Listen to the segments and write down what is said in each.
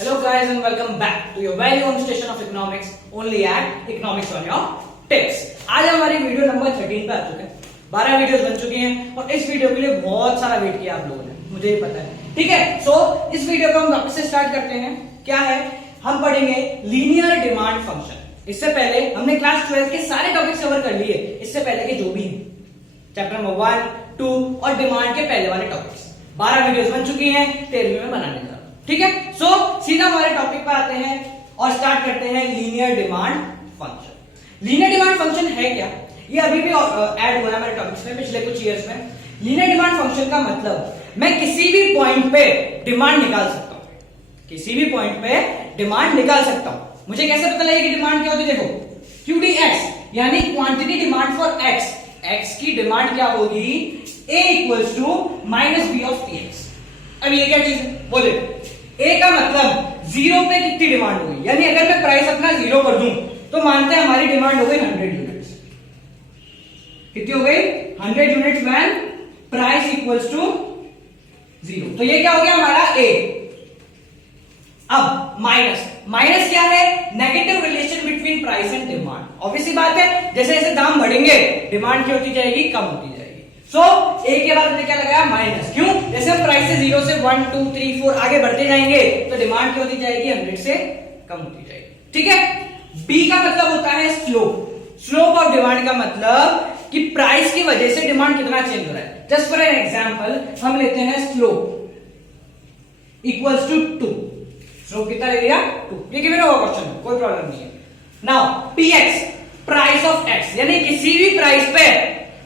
Hello guys and welcome back to your very own station of economics only at Economics on your Tips। आज हमारी video number 13 पे आ चुके हैं। 12 videos बन चुकी हैं और इस वीडियो के लिए बहुत सारा वेट किया आप लोगों ने, मुझे ही पता है। ठीक है, सो इस वीडियो को हम वापस से स्टार्ट करते हैं। क्या है, हम पढ़ेंगे लीनियर डिमांड फंक्शन। इससे पहले हमने क्लास 12 के सारे टॉपिक्स कवर कर लिए, इससे पहले के जो भी चैप्टर नंबर 1, 2 और डिमांड के पहले वाले टॉपिक्स 12 वीडियोस बन चुकी हैं, 13वीं में बनाने जा रहा हूं। ठीक है, सो सीधा हमारे टॉपिक पर आते हैं और स्टार्ट करते हैं linear demand function. Linear demand function है क्या, ये अभी भी ऐड हुआ है हमारे टॉपिक्स में पिछले कुछ ईयर्स में। लीनियर डिमांड फंक्शन का मतलब मैं किसी भी पॉइंट पे डिमांड निकाल सकता हूं, किसी भी पॉइंट पे डिमांड निकाल सकता हूं। मुझे कैसे पता लगेगा कि डिमांड क्या होती है? देखो, QDX यानी quantity demand for X, X की डिमांड क्या होगी? A equals to minus B of PX। अब ये क्या चीज है बोले, A का मतलब जीरो पे कितनी डिमांड होगी, यानी अगर मैं प्राइस अपना जीरो कर दूं तो मानते हैं हमारी डिमांड हो गई 100 यूनिट्स। कितनी हो गई? 100 units when price equals to zero. तो ये क्या हो गया हमारा A। अब माइनस क्या है? Negative relation between price and demand. Obviously बात है, जैसे जैसे दाम बढ़ेंगे डिमांड क्या होती जाएगी? कम होती जाएगी। सो A के बाद हमने क्या लगाया? माइनस। क्यों? जैसे हम प्राइस से 0 से 1, 2, 3, 4 आगे बढ़ते जाएंगे तो डिमांड क्या होती जाएगी? 100 से कम होती जाएगी। ठीक है, B का मतलब होता है स्लोप। स्लोप ऑफ डिमांड का मतलब कि प्राइस की वजह से डिमांड कितना चेंज हो रहा है। जस्ट फॉर एन एग्जांपल हम लेते हैं स्लोप इक्वल्स टू 2। स्लोप कितना ले लिया? 2। ये गिवन होगा क्वेश्चन में, कोई प्रॉब्लम नहीं है। Now PX price of X, यानी किसी भी प्राइस पे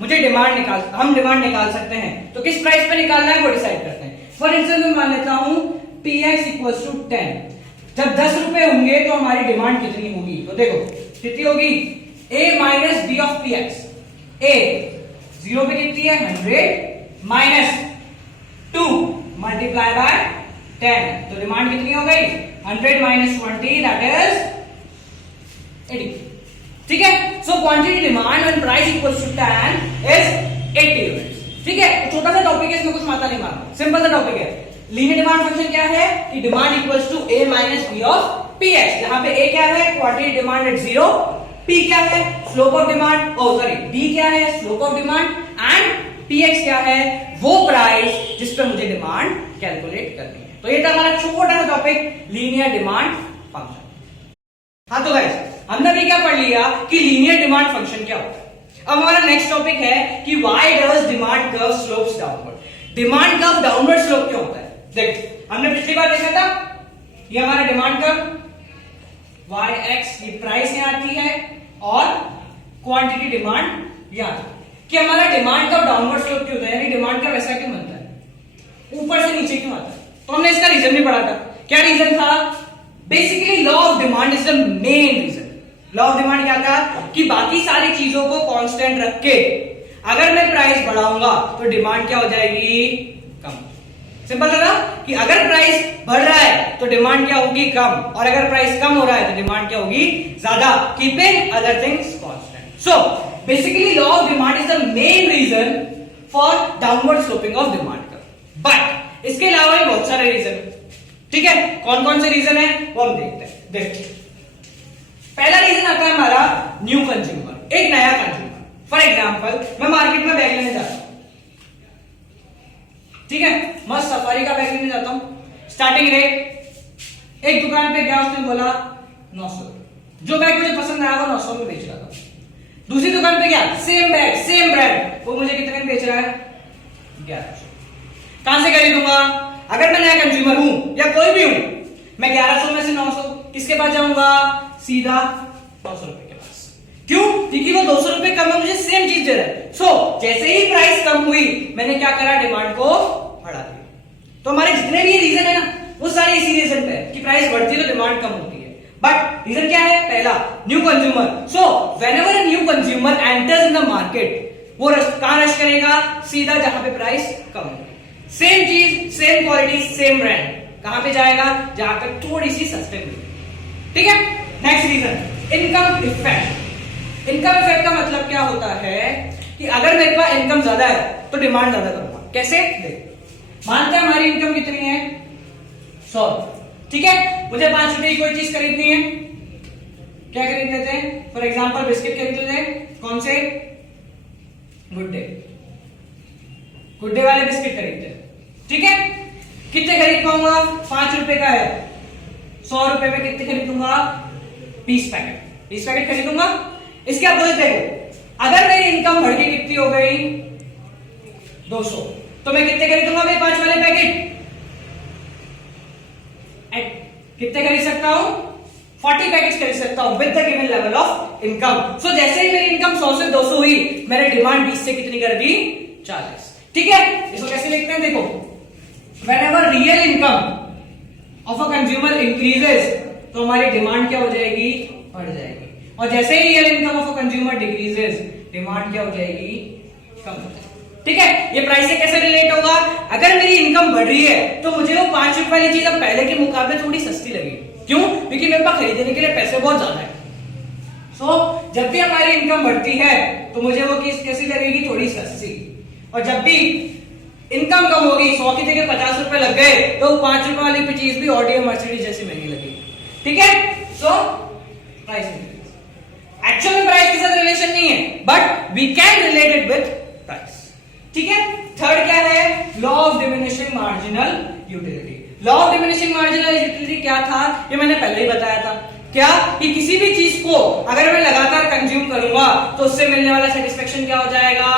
मुझे हम डिमांड निकाल सकते हैं। तो किस प्राइस पे निकालना है वो डिसाइड करते हैं। फॉर इंस्टेंस मैं मान लेता हूं PX इक्वल्स टू 10। जब 10 रुपए होंगे तो हमारी डिमांड कितनी होगी? तो देखो कितनी होगी? A minus B of PX। A zero पे कितनी है? 100 माइनस 2 मल्टीप्लाई बाय 10, तो डिमांड कितनी हो गई? 100 माइनस 20 दैट इज 80। ठीक है, so quantity demand when price equals to 10 is 80 units. ठीक है, छोटा सा टॉपिक है, इसमें कुछ माता नहीं मारना, सिंपल सा टॉपिक है। लीनियर डिमांड फंक्शन क्या है कि demand equals to A minus B of PX। यहां पे A क्या है? Quantity demand eight 0। P क्या है? Slope of demand. D क्या है? Slope of demand. And PX क्या है? वो प्राइस जिस पर मुझे डिमांड कैलकुलेट करनी है। तो ये था हमारा छोटा सा टॉपिक लीनियर डिमांड फंक्शन। हाँ तो गाइस, हमने भी क्या पढ़ लिया कि लीनियर डिमांड फंक्शन क्या होता है। अब हमारा नेक्स्ट टॉपिक है कि why does demand curve slopes downward. Demand curve downward slope क्यों होता है? देख, हमने पिछली बार देखा था, ये हमारा डिमांड कर्व YX, ये प्राइस यहां आती है और क्वांटिटी डिमांड यहां आती है। कि हमारा डिमांड कर्व डाउनवर्ड स्लोप क्यों होता है, यानी डिमांड कर्व ऐसा क्यों बनता है, ऊपर से नीचे क्यों आता है? तो हमने इसका रीजन भी पढ़ा था। क्या रीजन था? Basically law of demand is the main reason. Law of demand क्या था कि बाकी सारी चीजों को कांस्टेंट रख के अगर मैं प्राइस बढ़ाऊंगा तो डिमांड क्या हो जाएगी? कम। सिंपल था ना कि अगर प्राइस बढ़ रहा है तो डिमांड क्या होगी? कम, और अगर प्राइस कम हो रहा है तो डिमांड क्या होगी? ज्यादा, keeping other things constant. So basically law of demand is the main reason for downward sloping of demand curve. But इसके अलावा भी बहुत सारे रीजन है। ठीक है, कौन कौन से रीजन है वो हम देखते हैं। देखो, पहला रीजन आता है हमारा न्यू कंज्यूमर, एक नया कंज्यूमर। फॉर एग्जांपल मैं मार्केट में बैग लेने जाता हूं, ठीक है, मस्त सफारी का बैग लेने जाता हूं। स्टार्टिंग रेट, एक दुकान पे गया, उसने बोला 900। जो बैग मुझे पसंद आया वो 900 में बेच रहा था। दूसरी दुकान पे गया, सेम बैग सेम ब्रांड, वो मुझे कितने में बेच रहा है? 1100। कहां से खरीदूंगा? अगर मैं नया कंज्यूमर हूं या कोई भी हूं, मैं 1100 में से 900 किसके पास जाऊंगा? सीधा 900 रुपए के पास। क्यों? क्योंकि वो 200 रुपए कम है, मुझे सेम चीज दे रहा है। सो जैसे ही प्राइस कम हुई मैंने क्या करा? डिमांड को बढ़ा दिया। तो हमारे जितने भी रीजन है ना वो सारे इसी रीजन पे है कि प्राइस बढ़ती है तो डिमांड कम होती है। बट रीजन क्या है? पहला, new consumer. So whenever a new consumer enters in the market, वो कहां रश करेगा? सीधा जहां पे प्राइस कम है। सेम चीज, सेम क्वालिटी, सेम ब्रांड, कहां पे जाएगा? जहां पे थोड़ी सी सस्ते मिले। ठीक है, next reason, income effect. Income effect का मतलब क्या होता है कि अगर मेरे पास इनकम ज्यादा है तो डिमांड ज्यादा करूंगा। कैसे? देख, मानते हैं हमारी इनकम कितनी है? 100। ठीक है, मुझे 5 रुपए की कोई चीज खरीदनी है, क्या खरीद लेते हैं? फॉर एग्जाम्पल बिस्किट खरीद लेते हैं। कौन से? गुड डे, गुड डे वाले बिस्किट खरीदते हैं। ठीक है, कितने खरीद पाऊंगा? 5 रुपए का है, 100 रुपए में कितने खरीदूंगा? 20 पैकेट, 20 पैकेट खरीदूंगा। इसके अपोजिट देखो, अगर मेरी इनकम बढ़ के कितनी हो गई? 200, तो मैं कितने खरीदूंगा भाई? 5 वाले पैकेट। कितने खरीद सकता हूं? 40 पैकेट खरीद सकता हूं with the given level of income. So जैसे ही मेरी इनकम 100 से 200 हुई, मैंने डिमांड 20 से कितनी कर दी? 40। ठीक है, इसको कैसे लिखते हैं? देखो, whenever real income of a consumer increases, तो हमारी डिमांड क्या हो जाएगी? बढ़ जाएगी। और जैसे ही real income of a consumer decreases, demand क्या हो जाएगी? कम हो जाएगी। ठीक है, ये प्राइस से कैसे रिलेट होगा? अगर मेरी इनकम बढ़ रही है तो मुझे वो 5 रुपए वाली चीज अब पहले के मुकाबले थोड़ी सस्ती लगेगी। क्यों? क्योंकि मेरे पास खरीदने के लिए पैसे बहुत ज्यादा है। सो जब भी हमारी इनकम बढ़ती है तो मुझे वो चीज कैसी लगेगी? थोड़ी सस्ती। और जब भी इनकम कम होगी, 100 की जगह 50 रुपए लग गए, तो 5 रुपए वाली चीज भी ऑडी और मर्सिडीज जैसी महंगी लगेगी। ठीक है, सो प्राइस एक्चुअल में प्राइस के साथ रिलेशन नहीं है, but we can relate it with price. ठीक है, थर्ड क्या है? Law of diminishing marginal utility. Law of diminishing marginal utility क्या था? ये मैंने पहले ही बताया था। क्या? कि किसी भी चीज को अगर मैं लगातार कंज्यूम करूंगा तो उससे मिलने वाला सेटिस्फेक्शन क्या हो जाएगा?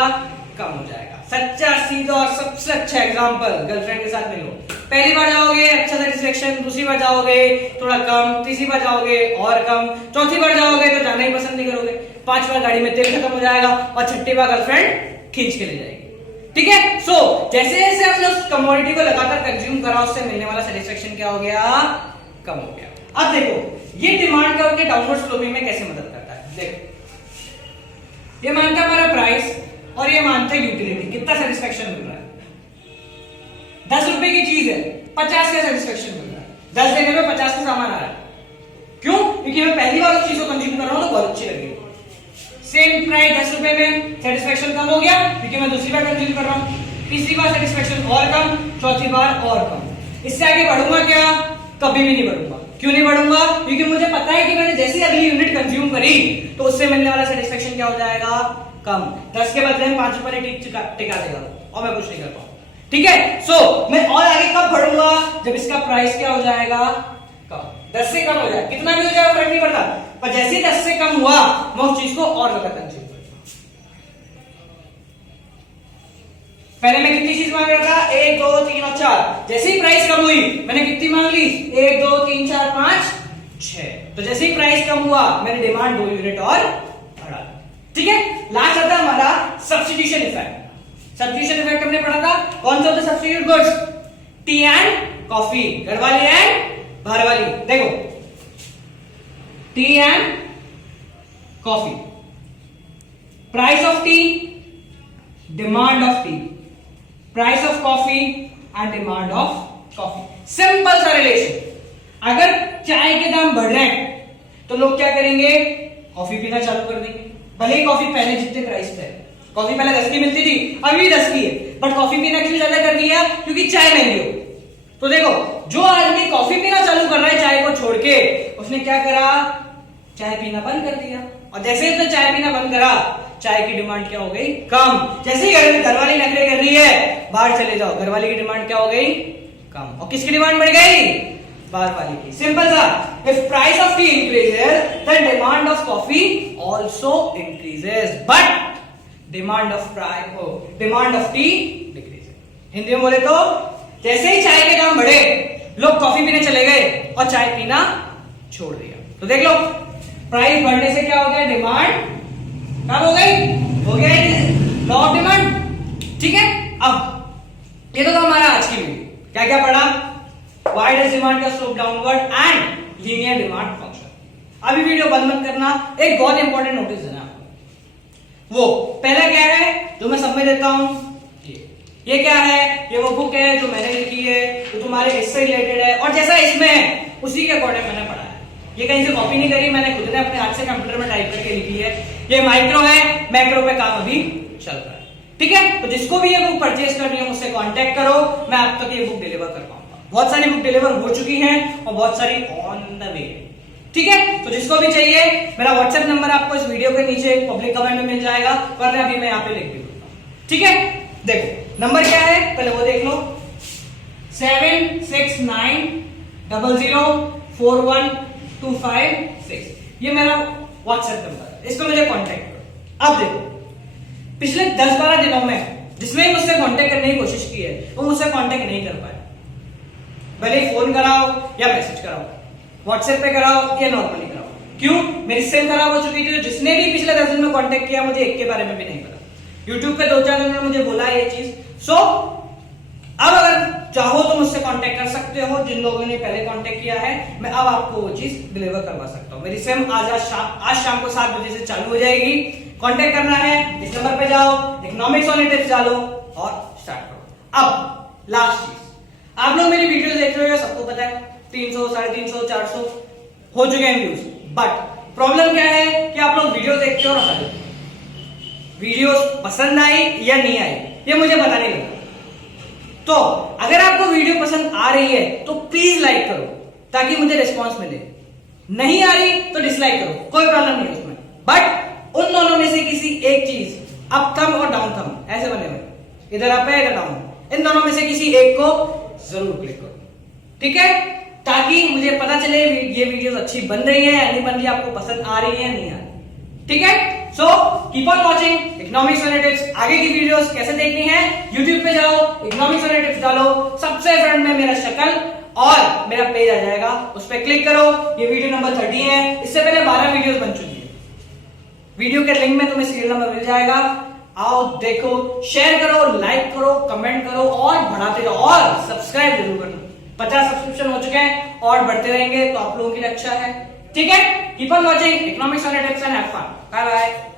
कम हो जाएगा। सच्चा सीधा और सबसे अच्छा एग्जांपल, गर्लफ्रेंड के साथ मिलो, पहली बार जाओगे अच्छा सेटिस्फेक्शन, दूसरी बार जाओगे थोड़ा कम, तीसरी बार जाओगे और कम, चौथी बार जाओगे तो जाना ही पसंद नहीं करोगे, 5 बार गाड़ी में तेल खत्म हो जाएगा और 6ठी बार गर्लफ्रेंड खींच के ले जाएगी। ठीक है, सो जैसे जैसे हमने उस कमोडिटी को लगातार कंज्यूम करा, उससे मिलने वाला सेटिस्फेक्शन क्या हो गया? कम हो गया। अब देखो, ये डिमांड का उनके डाउनवर्ड स्लोपिंग में कैसे मदद करता है। देखो, ये मानता है हमारा प्राइस और ये मानते हैं यूटिलिटी, कितना सेटिस्फेक्शन मिल रहा है। 10 रुपए की चीज है, 50 का सेटिस्फेक्शन मिल रहा है, 10 देने में 50 का सामान आ रहा है। क्यों? क्योंकि मैं पहली बार उस चीज को कंज्यूम कर रहा हूं तो बहुत अच्छी लगेगी। सेम प्राइस 10 रुपए में सेटिस्फेक्शन कम हो गया क्योंकि मैं दूसरी बार कंज्यूम कर रहा हूं, तीसरी बार सेटिस्फेक्शन और कम, चौथी बार और कम। इससे आगे बढ़ूंगा क्या? कभी भी नहीं बढ़ूंगा। क्यों नहीं बढ़ूंगा? क्योंकि मुझे पता है कि मैंने जैसे अगली यूनिट कंज्यूम करी तो उससे मिलने वाला सेटिस्फेक्शन क्या हो जाएगा? कम। 10 के बदले में 5 रुपए टिका देगा और मैं कुछ नहीं कर पाऊंगा। ठीक है, सो मैं और आगे कब बढ़ूंगा? जब इसका प्राइस क्या हो जाएगा? कम। 10 से कम हो जाए, कितना भी हो जाए फर्क नहीं पड़ता, पर जैसे ही 10 से कम हुआ मैं उस चीज को और ज्यादा कंज्यूम करता। पहले मैं कितनी चीज मांग रहा था? 1 2 3 और 4। जैसे ही प्राइस कम हुई मैंने कितनी मांग ली? 1 2 3 4 5 6। तो जैसे ही प्राइस कम हुआ मैंने डिमांड 2 यूनिट और बढ़ा दी। ठीक है, लास्ट आता है हमारा सब्स्टिट्यूशन इफेक्ट। सब्स्टिट्यूशन इफेक्ट हमने पढ़ा था, कौन सा होता है substitute goods? T and coffee, घर वाली एंड बाहर वाली। देखो, T and coffee, price of T, demand of T, price of coffee and demand of coffee. Simple सा रिलेशन। अगर चाय के दाम बढ़ रहे हैं तो लोग क्या करेंगे? कॉफी पीना चालू कर देंगे। भले ही कॉफी पहले जितने प्राइस पे, कॉफी पहले 10 की मिलती थी, अभी 10 की है, बट कॉफी पीना क्यों ज्यादा कर दिया? क्योंकि चाय महंगी हो। तो देखो, जो आदमी कॉफी पीना चालू कर रहा है चाय को छोड़ के, उसने क्या करा? चाय पीना बंद कर दिया। और जैसे ही उसने चाय पीना बंद करा, चाय की डिमांड क्या हो गई? कम। जैसे ही घरवाली नखरे कर रही है, बाहर चले जाओ, घरवाली की डिमांड क्या हो गई? कम। और किसकी डिमांड बढ़ गई? बाहर वाली की। सिंपल सा, if price of tea increases then demand of coffee also increases, but demand of tea decreases. Hindi में बोले तो जैसे ही चाय के दाम बढ़े, लोग कॉफी पीने चले गए और चाय पीना छोड़ दिया। तो देख लो, प्राइस बढ़ने से क्या हो गया? डिमांड कम हो गई, हो गया लॉ ऑफ डिमांड। ठीक है, अब ये तो था हमारा आज की वीडियो। क्या क्या पढ़ा? Why does demand का slope downward and linear demand function। अभी वीडियो बंद मत करना, एक बहुत इंपॉर्टेंट नोटिस देना आपको। वो पहला क्या है जो मैं सब में देता हूं, ये क्या है? ये वो बुक है जो मैंने लिखी है, जो तुम्हारे इससे रिलेटेड है और जैसा इसमें है उसी के अकॉर्डिंग मैंने पढ़ा है। ये कहीं से कॉपी नहीं करी, मैंने खुद ने अपने हाथ से कंप्यूटर में टाइप करके लिखी है। ये माइक्रो है, मैक्रो पे काम अभी चल रहा है। ठीक है, तो जिसको भी ये बुक परचेज करनी है मुझसे कांटेक्ट करो, मैं आप तक ये बुक डिलीवर कर पाऊंगा। बहुत सारी बुक डिलीवर हो चुकी हैं और बहुत सारी ऑन द वे। ठीक है, तो जिसको भी चाहिए मेरा व्हाट्सएप नंबर आपको इस वीडियो के नीचे पब्लिक कमेंट में मिल जाएगा, वरना अभी मैं यहाँ पे लिख भी दूंगा। ठीक है, देखो नंबर क्या है पहले वो देख लो, 7690041256। ये मेरा व्हाट्सएप नंबर है, इसको मुझे कांटेक्ट करो। अब देखो पिछले 10-12 दिनों में जिसने मुझसे कांटेक्ट करने की कोशिश की है वो मुझसे कांटेक्ट नहीं कर पाए, भले फोन कराओ या मैसेज कराओ, व्हाट्सएप पे कराओ या नॉर्मली कराओ। क्यों? मेरी सिम खराब हो चुकी थी, तो जिसने भी पिछले 10 दिन में कांटेक्ट किया मुझे एक के बारे में भी नहीं पता। यूट्यूब पे 2-4 दिन में मुझे बोला ये चीज। सो अब अगर चाहो तो मुझसे कांटेक्ट कर सकते हो, जिन लोगों ने पहले कांटेक्ट किया है मैं अब आपको वो चीज डिलीवर करवा सकता हूँ। मेरी सिम आज शाम को 7 बजे से चालू हो जाएगी। कांटेक्ट करना है इस नंबर पे जाओ, इकोनॉमिक्स वाले टिप्स डालो और स्टार्ट करो। अब लास्ट चीज, आप लोग मेरी वीडियो देख रहे हो, सबको पता है 300, 350, 400 हो चुके हैं व्यूज, बट प्रॉब्लम क्या है कि आप लोग वीडियो देखते हो और हटा देते हो। वीडियोस पसंद आई या नहीं आई ये मुझे पता नहीं लगा। तो अगर आपको वीडियो पसंद आ रही है तो प्लीज लाइक करो ताकि मुझे रिस्पांस मिले, नहीं आ रही तो डिसलाइक करो, कोई प्रॉब्लम नहीं उसमें। बट उन दोनों में से किसी एक चीज, अप थंब और डाउन थंब ऐसे बने हुए, इधर अप है इधर डाउन, इन दोनों में से किसी एक को जरूर क्लिक करो। ठीक है, ताकि मुझे पता चले ये वीडियोस अच्छी बन रही है या नहीं बन रही, आपको पसंद आ रही है या नहीं आ रही। ठीक है, so keep on watching economics वाले टिप्स। आगे की वीडियोस कैसे देखनी है, यूट्यूब पे जाओ, इकोनॉमिक्स वाले टिप्स डालो, सबसे फ्रंट में मेरा शक्ल और मेरा पेज आ जाएगा, उस पर क्लिक करो। ये वीडियो नंबर 30 है, इससे पहले 12 वीडियोस बन चुकी है। वीडियो के लिंक में तुम्हें सीरियल नंबर मिल जाएगा, आओ देखो, शेयर करो, लाइक करो, कमेंट करो और बढ़ाते रहो, और सब्सक्राइब जरूर करना। 50 सब्सक्रिप्शन हो चुके हैं और बढ़ते रहेंगे, तो आप लोगों की रक्षा है। ठीक है, कीप ऑन वॉचिंग इकोनॉमिक्स वाले tips and have fun. Bye bye.